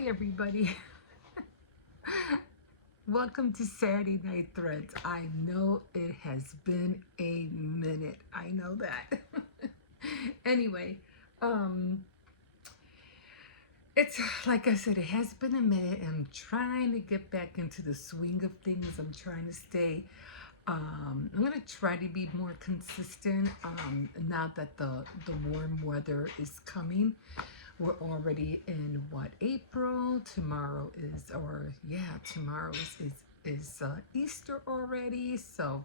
Hi everybody. Welcome to Saturday Night Threads. I know it has been a minute. I know that. Anyway, um it's like I said, it has been a minute. I'm trying to get back into the swing of things. I'm trying to stay I'm gonna try to be more consistent now that the warm weather is coming. We're already in what, April? Tomorrow is, or yeah, tomorrow is Easter already. So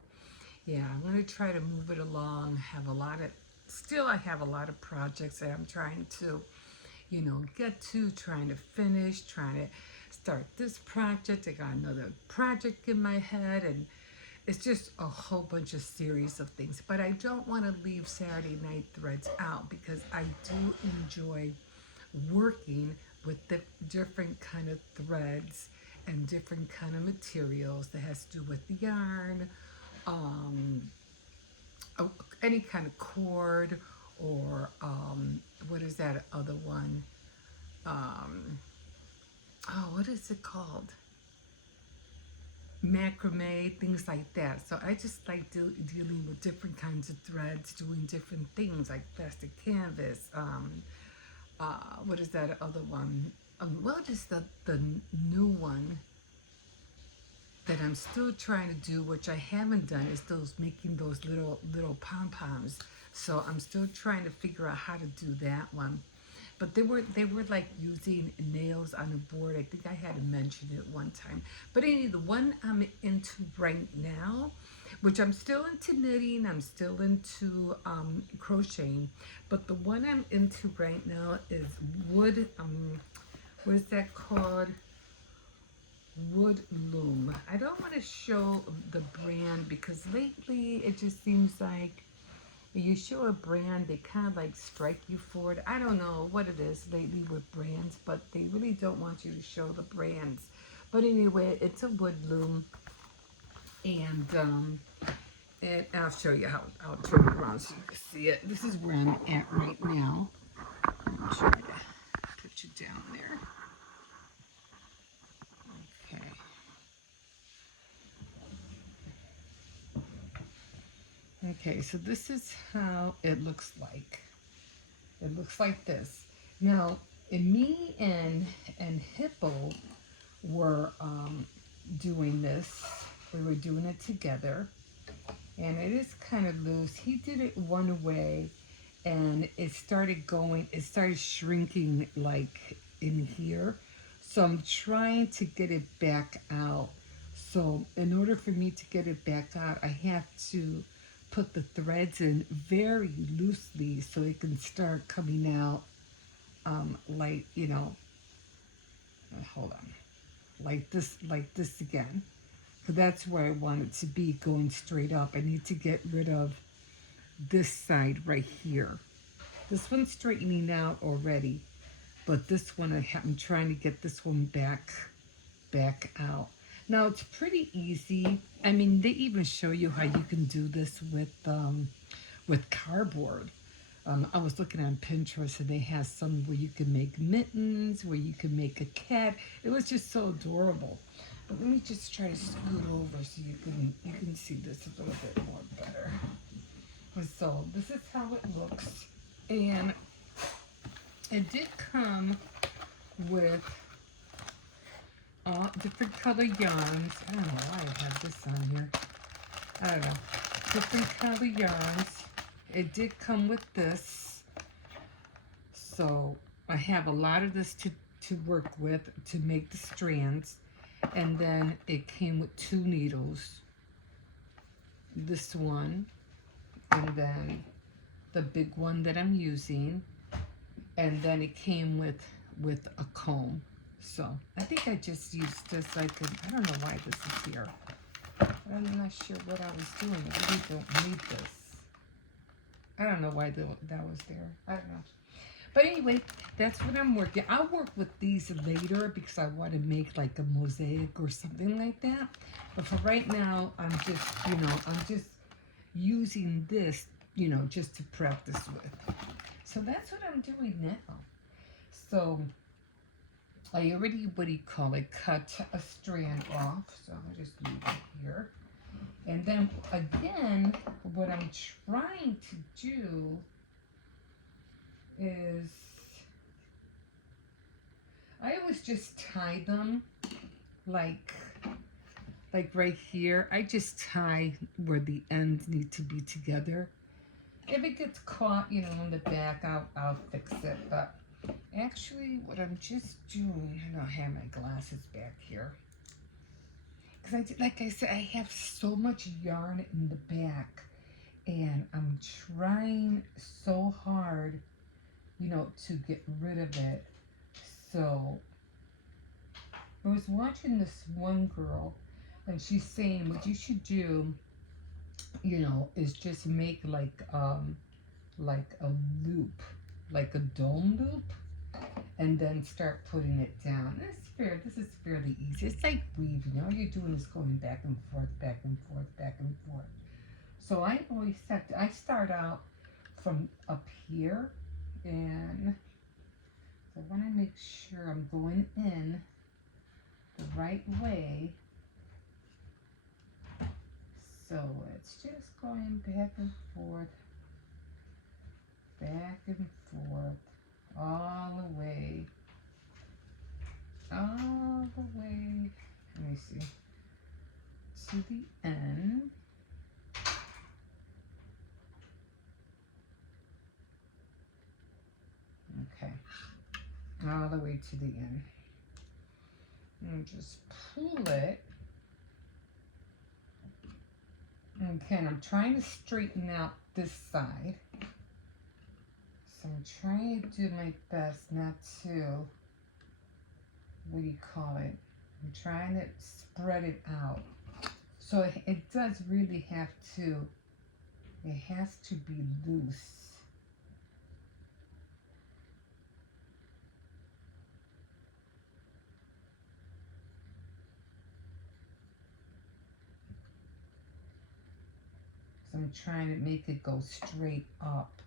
yeah, I'm gonna try to move it along. Have a lot of still I have a lot of projects that I'm trying to, get to, trying to finish, trying to start this project. I got another project in my head, and it's just a whole bunch of series of things. But I don't want to leave Saturday Night Threads out because I do enjoy working with the different kind of threads and different kind of materials that has to do with yarn, um, any kind of cord, or what is that other one? Um, oh, what is it called? Macrame, things like that. So I just like dealing with different kinds of threads, doing different things like plastic canvas. What is that other one? Well, just the new one that I'm still trying to do, which I haven't done, is those making those little pom poms. So I'm still trying to figure out how to do that one. But they were like using nails on a board. I think I had to mention it one time. But anyway, the one I'm into right now, which I'm still into knitting, I'm still into crocheting, but the one I'm into right now is wood. What is that called? Wood Loom. I don't want to show the brand because lately it just seems like you show a brand, they kind of like strike you for it. I don't know what it is lately with brands, but they really don't want you to show the brands. But anyway, it's a wood loom, and I'll show you how. I'll turn it around so you can see it. This is where I'm at right now. I'll try to put you down there. Okay. Okay, so this is how it looks like. It looks like this. Now, me and Hippo were doing this. We were doing it together, and it is kind of loose. He did it one way, and it started going. It started shrinking like in here. So I'm trying to get it back out. So in order for me to get it back out, I have to put the threads in very loosely so it can start coming out like, hold on, like this again. So that's where I want it to be, going straight up. I need to get rid of this side right here. This one's straightening out already, but this one I'm trying to get this one back out. Now it's pretty easy. I mean, they even show you how you can do this with cardboard. I was looking on Pinterest, and they have some where you can make mittens, where you can make a cat. It was just so adorable. But let me just try to scoot over so you can see this a little bit more better. So this is how it looks, and it did come with all different color yarns. I don't know why I have this on here. I don't know. Different color yarns. It did come with this. So I have a lot of this to work with to make the strands. And then it came with 2 needles. This one, and then the big one that I'm using. And then it came with a comb. So I think I just used this. I don't know why this is here. I'm not sure what I was doing. I really don't need this. I don't know why that was there. I don't know. But anyway, that's what I'm working. I'll work with these later because I want to make like a mosaic or something like that. But for right now, I'm just using this, just to practice with. So that's what I'm doing now. So I already, what do you call it, cut a strand off, so I'll just leave it here. And then again, what I'm trying to do is, I always just tie them like right here. I just tie where the ends need to be together. If it gets caught, you know, in the back, I'll fix it. But actually, what I'm just doing, I don't have my glasses back here. Because like I said, I have so much yarn in the back. And I'm trying so hard, you know, to get rid of it. So I was watching this one girl, and she's saying what you should do, you know, is just make like a loop, like a dome loop, and then start putting it down. This is fairly easy. It's like weaving. All you're doing is going back and forth, back and forth, back and forth. So I always I start out from up here, and so I want to make sure I'm going in the right way. So it's just going back and forth, all the way, let me see, to the end. Okay, all the way to the end. And just pull it. Okay, I'm trying to straighten out this side. So I'm trying to do my best not to, what do you call it? I'm trying to spread it out. So it does really have to, it has to be loose. So I'm trying to make it go straight up.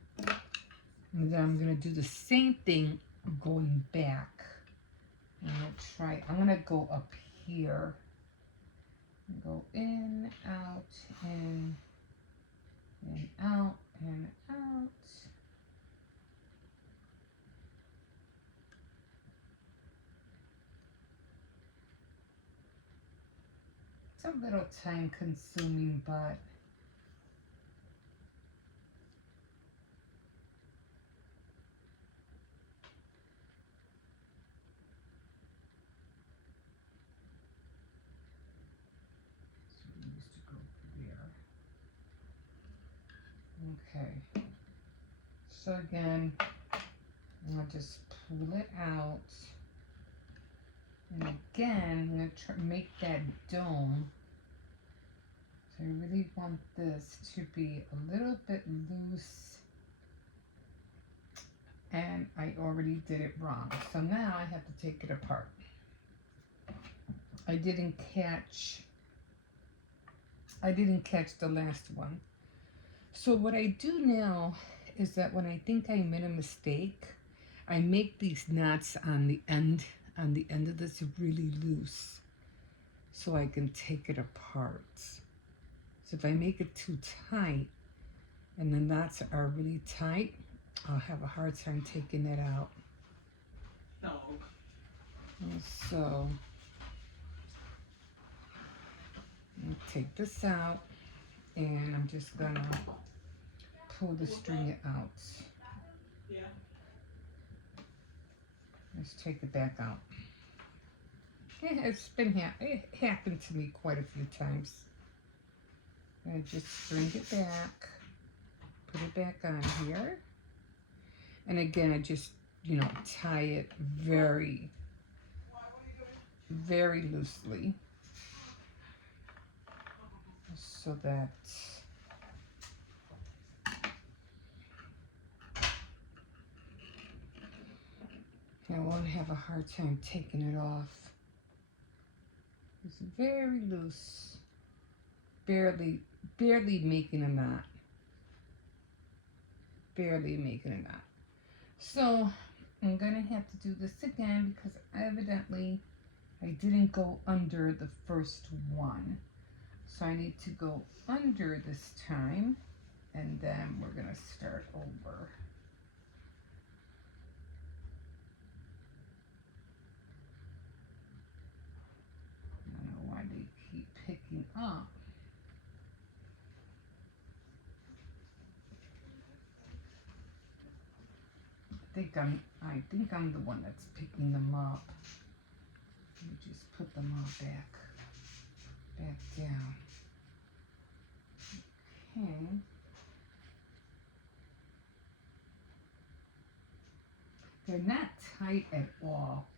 And then I'm going to do the same thing going back. I'm going to go up here. Go in, out, in, out, and out. It's a little time consuming, but okay. So again, I'll just pull it out. And again, I'm going to make that dome. So I really want this to be a little bit loose. And I already did it wrong. So now I have to take it apart. I didn't catch the last one. So what I do now is that when I think I made a mistake, I make these knots on the end of this really loose so I can take it apart. So if I make it too tight and the knots are really tight, I'll have a hard time taking it out. No. And so I'll take this out, and I'm just gonna pull the string out. Yeah. Let's take it back out. It happened to me quite a few times. I just bring it back, put it back on here, and again I just, you know, tie it very, very loosely so that I won't have a hard time taking it off. It's very loose, barely making a knot. Barely making a knot. So I'm gonna have to do this again because evidently I didn't go under the first one. So I need to go under this time, and then we're gonna start over. I don't know why they keep picking up. I think I'm the one that's picking them up. Let me just put them all back down. Okay. They're not tight at all.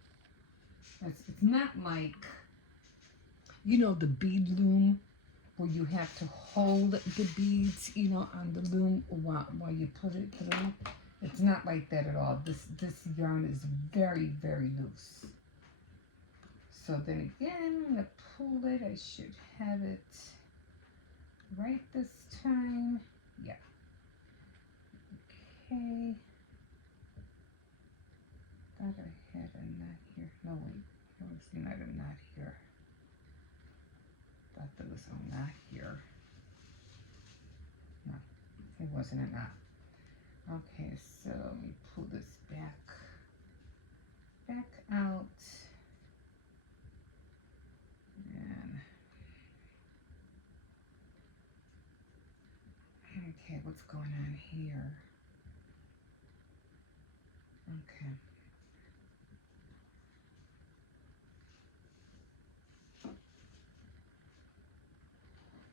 It's not like, you know, the bead loom where you have to hold the beads, you know, on the loom while you put it through. It's not like that at all. This yarn is very, very loose. So then again, I'm going to pull it. I should have it right this time. Yeah. Okay. Thought I had a knot here. No, wait. There was not a knot here. Thought there was a knot here. No, it wasn't a knot. Okay, so let me pull this back out. And okay, what's going on here? Okay.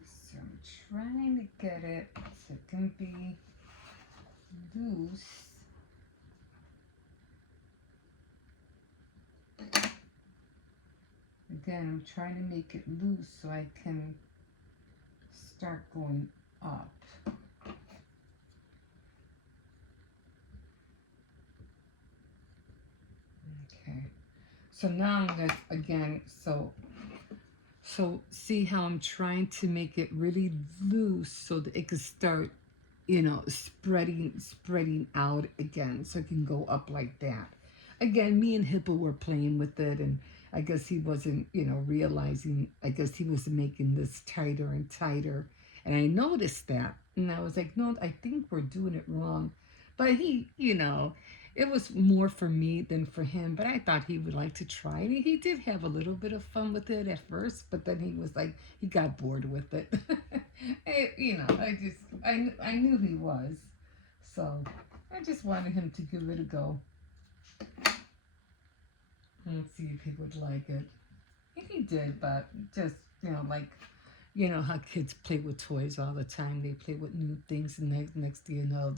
So I'm trying to get it so it can be loose. Again, I'm trying to make it loose so I can start going up. Okay. So now I'm going to, again, so see how I'm trying to make it really loose so that it can start, you know, spreading out again, so it can go up like that. Again, me and Hippo were playing with it, and I guess he wasn't, you know, realizing, I guess he was making this tighter and tighter. And I noticed that, and I was like, no, I think we're doing it wrong. But he, you know, it was more for me than for him, but I thought he would like to try it. He did have a little bit of fun with it at first, but then he was like, he got bored with it. You know, I knew he was. So I just wanted him to give it a go and see if he would like it. And he did, but just, you know, like, you know how kids play with toys all the time. They play with new things, and next thing you know,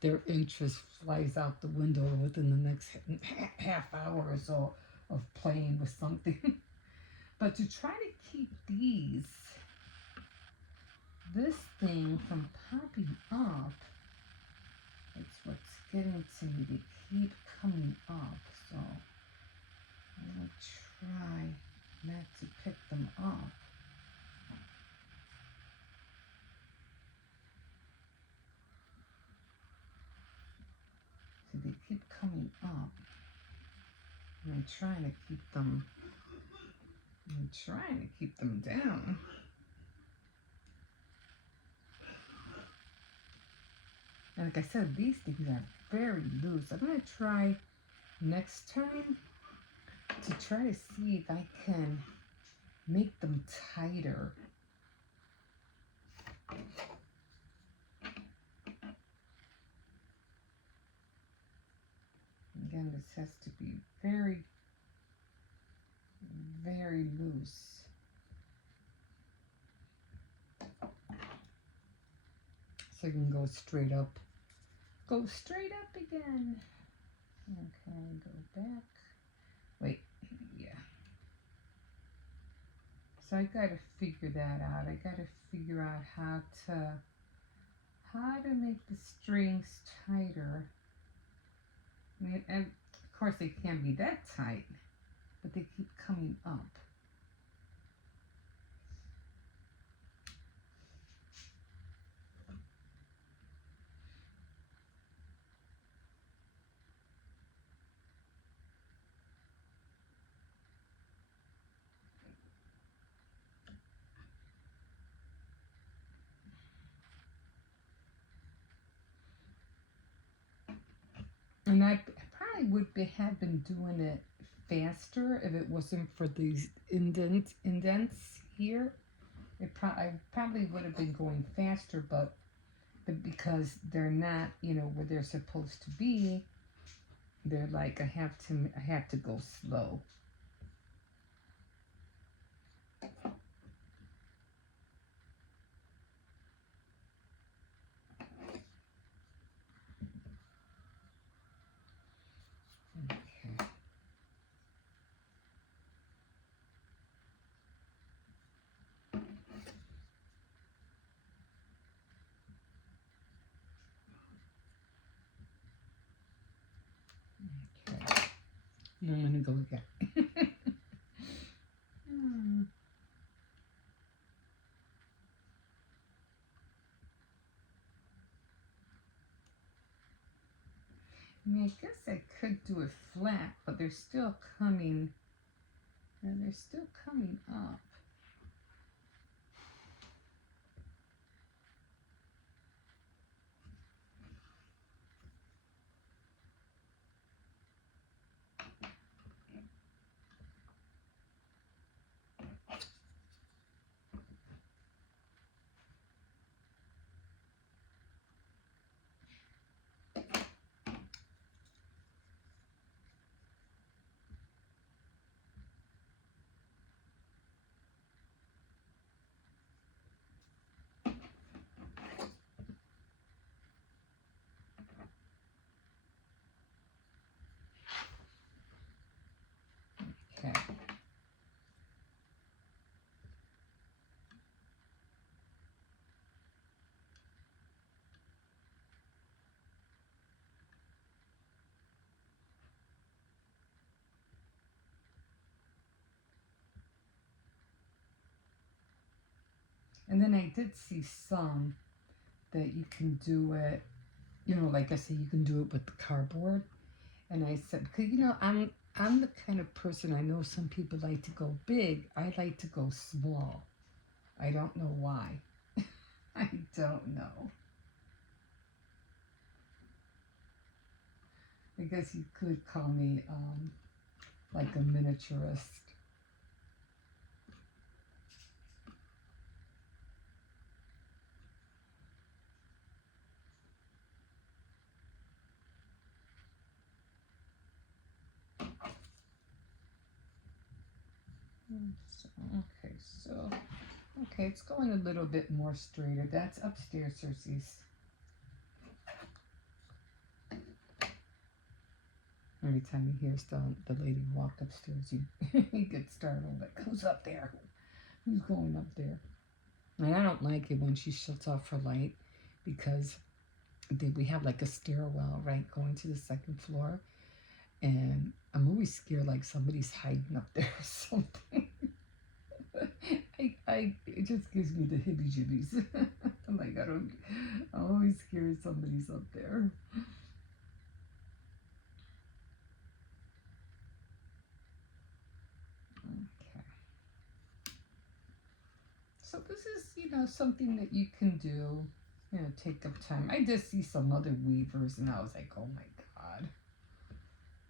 their interest flies out the window within the next half hour or so of playing with something. But to try to keep this thing from popping up, it's what's getting to me. They keep coming up, so I'm going to try not to pick them up. So they keep coming up, and I'm trying to keep them down. And like I said, these things are very loose. I'm going to try next time to try to see if I can make them tighter. Again, this has to be very, very loose. So you can go straight up. Go straight up again. Okay, go back. Wait, yeah. So I gotta figure that out. I gotta figure out how to make the strings tighter. I mean, and of course they can't be that tight, but they keep coming up. And I probably have been doing it faster if it wasn't for these indents here. I probably would have been going faster, but because they're not, where they're supposed to be, they're like I have to go slow. Okay. Okay. I'm gonna go again. Hmm. I mean, I guess I could do it flat, but they're still coming, and they're still coming up. Okay. And then I did see some that you can do it, like I said, you can do it with the cardboard. And I said, because I'm the kind of person, I know some people like to go big. I like to go small. I don't know why. I don't know. I guess you could call me like a miniaturist. Okay, so okay, it's going a little bit more straighter. That's upstairs, Circe's. Every time he hears the lady walk upstairs, he gets startled. Like, who's up there? Who's going up there? And I don't like it when she shuts off her light because we have like a stairwell, right, going to the second floor. And I'm always scared like somebody's hiding up there or something. It just gives me the hibby jibbies. I'm like, I'm always scared somebody's up there. Okay. So this is, something that you can do, take up time. I did see some other weavers and I was like, oh my God.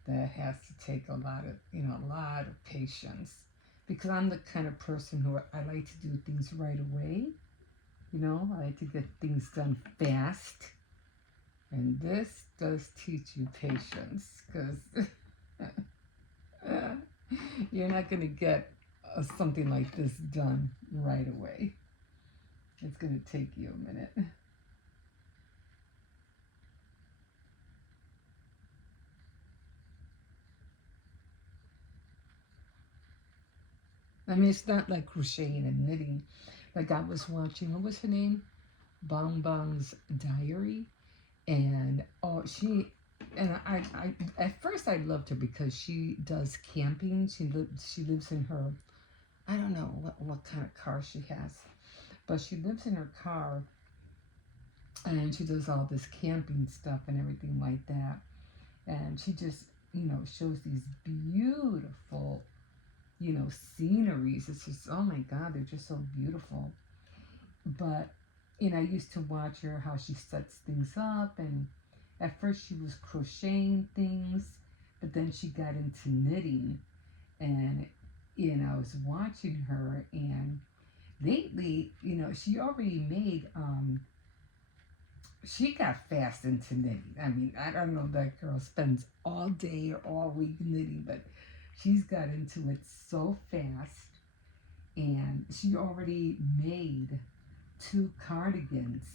That has to take a lot of patience. Because I'm the kind of person who I like to do things right away. I like to get things done fast. And this does teach you patience because you're not going to get something like this done right away. It's going to take you a minute. I mean, it's not like crocheting and knitting. Like I was watching, what was her name? Bong Bong's Diary. And I at first I loved her because she does camping. She lives in her, I don't know what kind of car she has, but she lives in her car and she does all this camping stuff and everything like that. And she just, shows these beautiful, sceneries. It's just, oh my God, they're just so beautiful. But, I used to watch her how she sets things up and At first she was crocheting things, but then she got into knitting. And, I was watching her, and lately, she already made, she got fast into knitting. I mean, I don't know, that girl spends all day or all week knitting, but she's got into it so fast. And she already made 2 cardigans,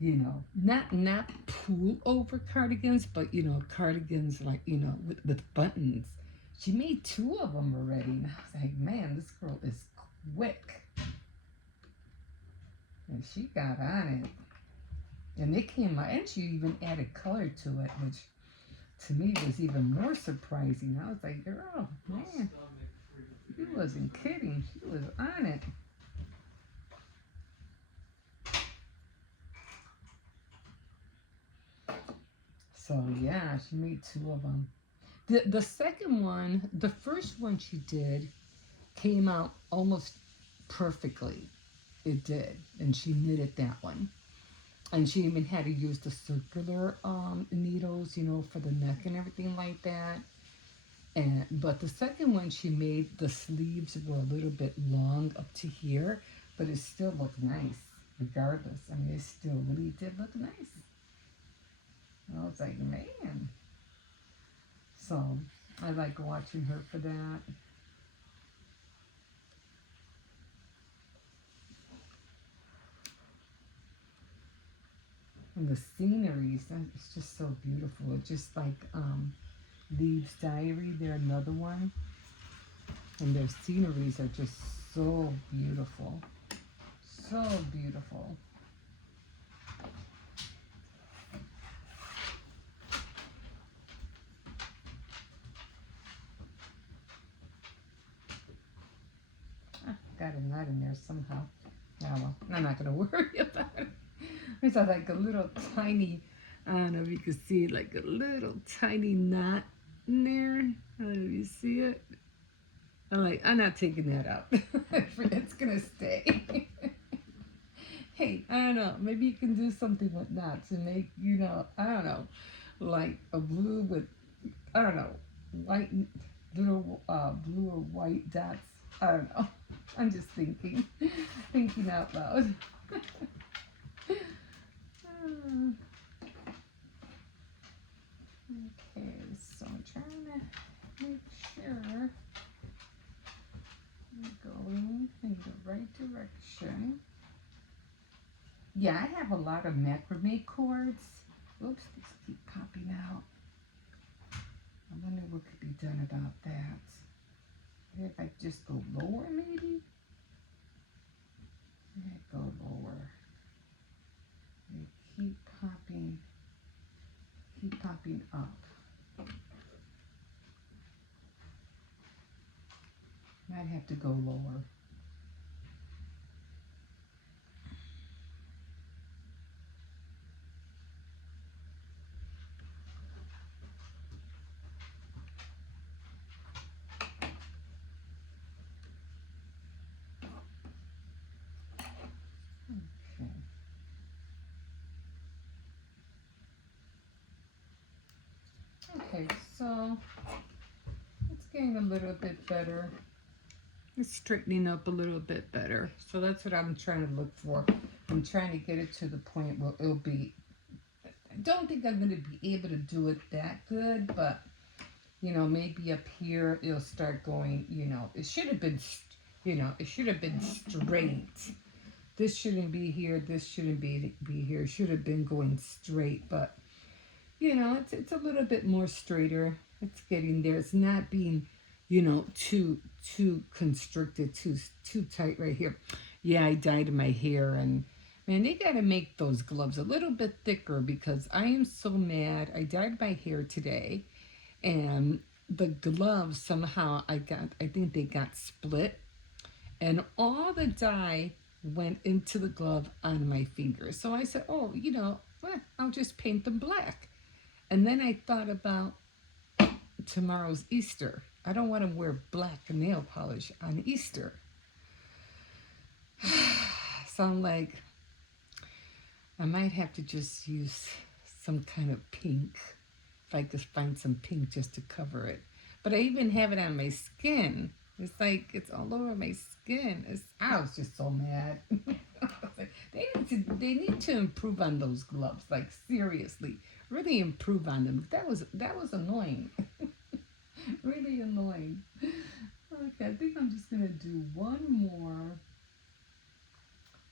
not pull over cardigans, but cardigans like with buttons. She made 2 of them already, and I was like, man, this girl is quick. And she got on it, and it came out, and she even added color to it, which to me was even more surprising. I was like, girl, man, you wasn't kidding. She was on it. So yeah, she made 2 of them. The second one, the first one she did came out almost perfectly. It did, and she knitted that one. And she even had to use the circular needles, for the neck and everything like that. But the second one she made, the sleeves were a little bit long up to here, but it still looked nice regardless. I mean, it still really did look nice. And I was like, man. So I like watching her for that. And the sceneries, it's just so beautiful. It's just like Leaves Diary, they're another one. And their sceneries are just so beautiful. So beautiful. Got a knot in there somehow. Yeah, well, I'm not going to worry about it. There's like a little tiny, I don't know if you can see, like a little tiny knot in there. I don't know if you see it. I'm not taking that out. It's going to stay. Hey, I don't know. Maybe you can do something with knots to make, I don't know, like a blue with, I don't know, white, little blue or white dots. I don't know. I'm just thinking out loud. Okay, so I'm trying to make sure I'm going in the right direction. Yeah, I have a lot of macrame cords. Oops, these keep popping out. I wonder what could be done about that. If I just go lower, maybe? Go lower. They keep popping up. Might have to go lower. Okay, so it's getting a little bit better. It's straightening up a little bit better. So that's what I'm trying to look for. I'm trying to get it to the point where it'll be, I don't think I'm going to be able to do it that good, but, maybe up here it'll start going, it should have been, it should have been straight. This shouldn't be here, this shouldn't be here. It should have been going straight, but it's a little bit more straighter. It's getting there. It's not being, too constricted, too tight right here. Yeah, I dyed my hair, and man, they gotta make those gloves a little bit thicker because I am so mad. I dyed my hair today, and the gloves somehow I think they got split, and all the dye went into the glove on my fingers. So I said, oh, I'll just paint them black. And then I thought about tomorrow's Easter. I don't want to wear black nail polish on Easter. So I'm like, I might have to just use some kind of pink. If I could find some pink just to cover it. But I even have it on my skin. It's like it's all over my skin. I was just so mad. They need to improve on those gloves. Like seriously, really improve on them. That was annoying. Really annoying. Okay, I think I'm just gonna do one more,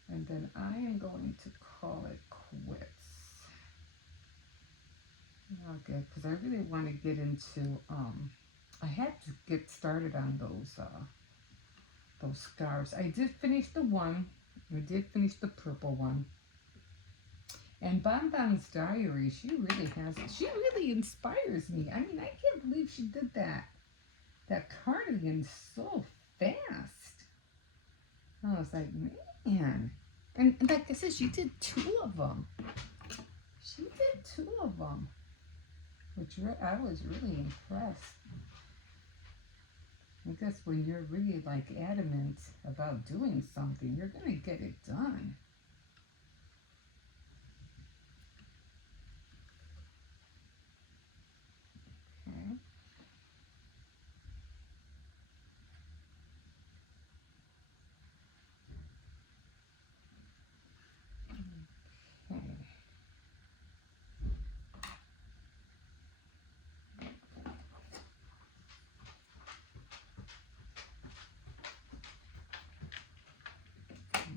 and then I am going to call it quits. Okay, because I really want to get into I had to get started on those scarves. I did finish the one. I did finish the purple one. And Bon Bon's Diary, she really inspires me. I mean, I can't believe she did that cardigan so fast. I was like, man. And like I said, she did 2 of them. She did 2 of them, which I was really impressed. I guess when you're really like adamant about doing something, you're gonna get it done. Okay. Okay.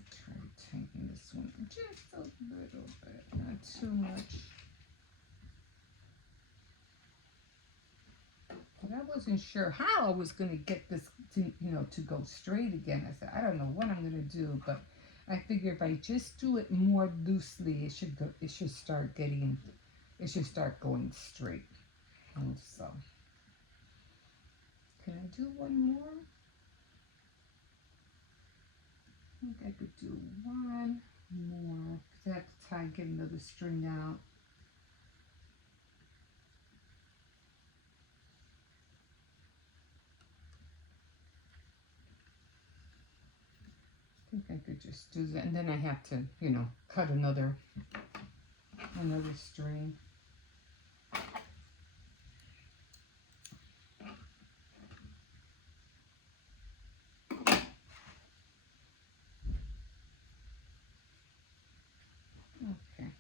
Try to tighten this one just a little bit, not too much. But I wasn't sure how I was going to get this to go straight again. I said, I don't know what I'm going to do, but I figure if I just do it more loosely, it should start going straight. And so, can I do one more? I think I could do one more, because I have to try and get another string out. I think I could just do that, and then I have to, cut another string. Okay.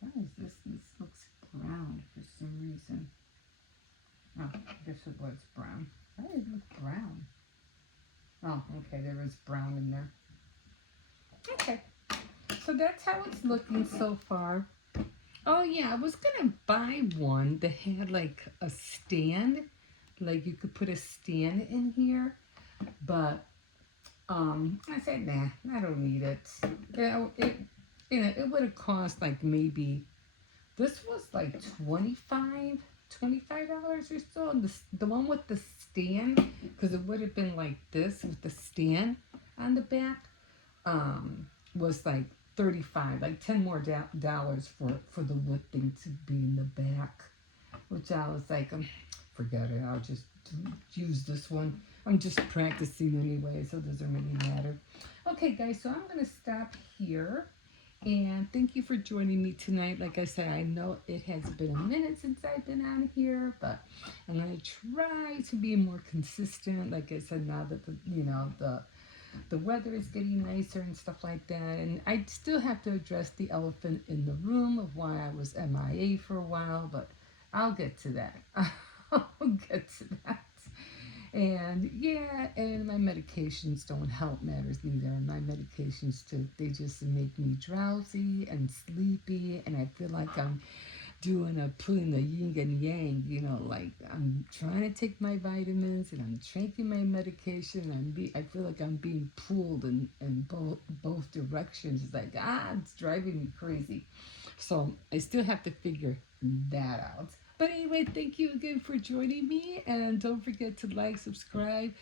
Why is this? This looks brown for some reason. Oh, I guess it was brown. Why did it look brown? Oh, okay, there is brown in there. Okay, so that's how it's looking so far. Oh yeah, I was gonna buy one that had like a stand, like you could put a stand in here, but I said nah, I don't need it. It would have cost like maybe, this was like $25 or so, and the one with the stand, because it would have been like this with the stand on the back, was like 35, like 10 more dollars for the wood thing to be in the back, which I was like, forget it, I'll just use this one. I'm just practicing anyway, so it doesn't really matter. Okay guys, so I'm gonna stop here, and thank you for joining me tonight. Like I said, I know it has been a minute since I've been on here, but I'm gonna try to be more consistent. Like I said, now that the weather is getting nicer and stuff like that, and I still have to address the elephant in the room of why I was MIA for a while, but I'll get to that. I'll get to that. And yeah, and my medications don't help matters neither. My medications they just make me drowsy and sleepy, and I feel like I'm pulling the yin and yang, like I'm trying to take my vitamins and I'm taking my medication, and I feel like I'm being pulled in both directions. It's like, it's driving me crazy. So I still have to figure that out. But anyway, thank you again for joining me, and don't forget to like, subscribe,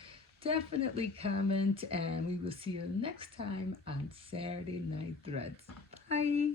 definitely comment, and we will see you next time on Saturday Night Threads. Bye!